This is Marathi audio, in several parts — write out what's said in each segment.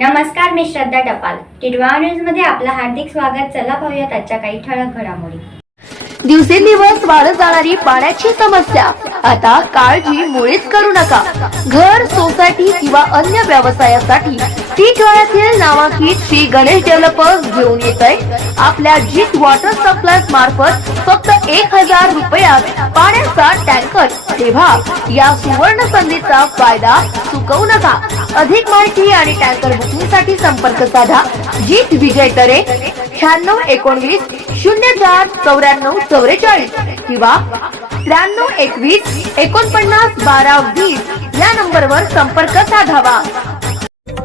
नमस्कार मी श्रद्धा टपाल. टिडवा न्यूजमध्ये आपलं हार्दिक स्वागत. चला पाहूयात आजच्या काही ठळक घडामोडी. दिवसेंदिवस वाढत जाणारी पाण्याची समस्या. आता काळजी मुळीच करू नका. घर सोसायटी किंवा अन्य व्यवसायासाठी टिटवाळ्यातील नामांकित श्री गणेश डेव्हलपर्स घेऊन येत आहे आपल्या जीत वॉटर सप्लाय मार्फत फक्त एक हजार रुपयात पाण्याचा टँकर. तेव्हा या सुवर्ण संधीचा फायदा चुकवू नका. अधिक माहिती आणि टँकर बुकिंगसाठी संपर्क साधा. जीत विजय तरे शहाण्णव एकोणवीस शून्य चार चौऱ्याण्णव चौवेचाळीस किंवा त्र्याण्णव एकवीस एकोणपन्नास बारा वीस या नंबरवर संपर्क साधावा.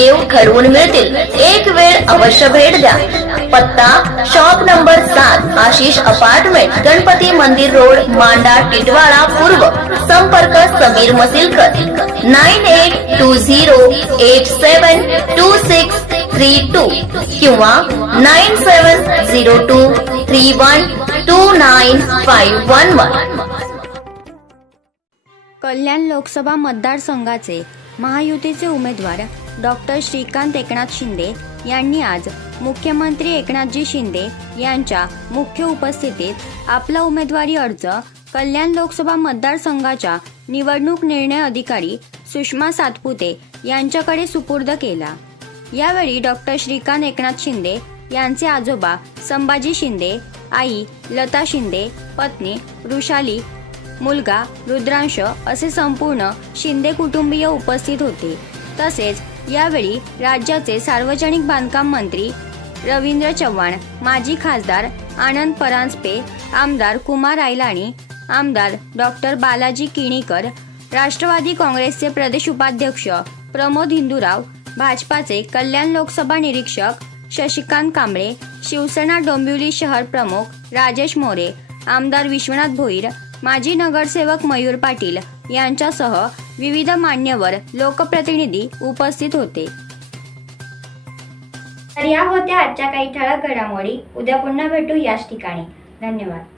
देव घडवून मिळतील. एक वेळ अवश्य भेट द्या. पत्ता शॉप नंबर सात आशिष अपार्टमेंट गणपती मंदिर रोड मांडा टिटवाळा पूर्व. संपर्क Sameer Masilkar. Nine eight two zero eight seven two six three two किंवा nine seven zero two three one two nine five one one. Kalyan Lok Sabha मतदारसंघाचे महायुतीचे उमेदवार डॉक्टर श्रीकांत एकनाथ शिंदे यांनी आज मुख्यमंत्री एकनाथजी शिंदे यांच्या मुख्य उपस्थितीत आपला उमेदवारी अर्ज कल्याण लोकसभा मतदारसंघाच्या निवडणूक निर्णय अधिकारी सुषमा सातपुते यांच्याकडे सुपूर्द केला. यावेळी डॉक्टर श्रीकांत एकनाथ शिंदे यांचे आजोबा संभाजी शिंदे आई लता शिंदे पत्नी वृषाली मुलगा रुद्रांश असे संपूर्ण शिंदे कुटुंबीय उपस्थित होते. तसेच यावेळी राज्याचे सार्वजनिक बांधकाम मंत्री रवींद्र चव्हाण माजी खासदार आनंद परांजपे आमदार कुमार आयलाणी आमदार डॉक्टर बालाजी किणीकर राष्ट्रवादी काँग्रेसचे प्रदेश उपाध्यक्ष प्रमोद हिंदूराव भाजपाचे कल्याण लोकसभा निरीक्षक शशिकांत कांबळे शिवसेना डोंबिवली शहर प्रमुख राजेश मोरे आमदार विश्वनाथ भोईर माजी नगरसेवक मयूर पाटील यांच्यासह विविध मान्यवर लोकप्रतिनिधी उपस्थित होते. तर या होत्या आजच्या काही ठळक घडामोडी. उद्या पुन्हा भेटू याच ठिकाणी. धन्यवाद.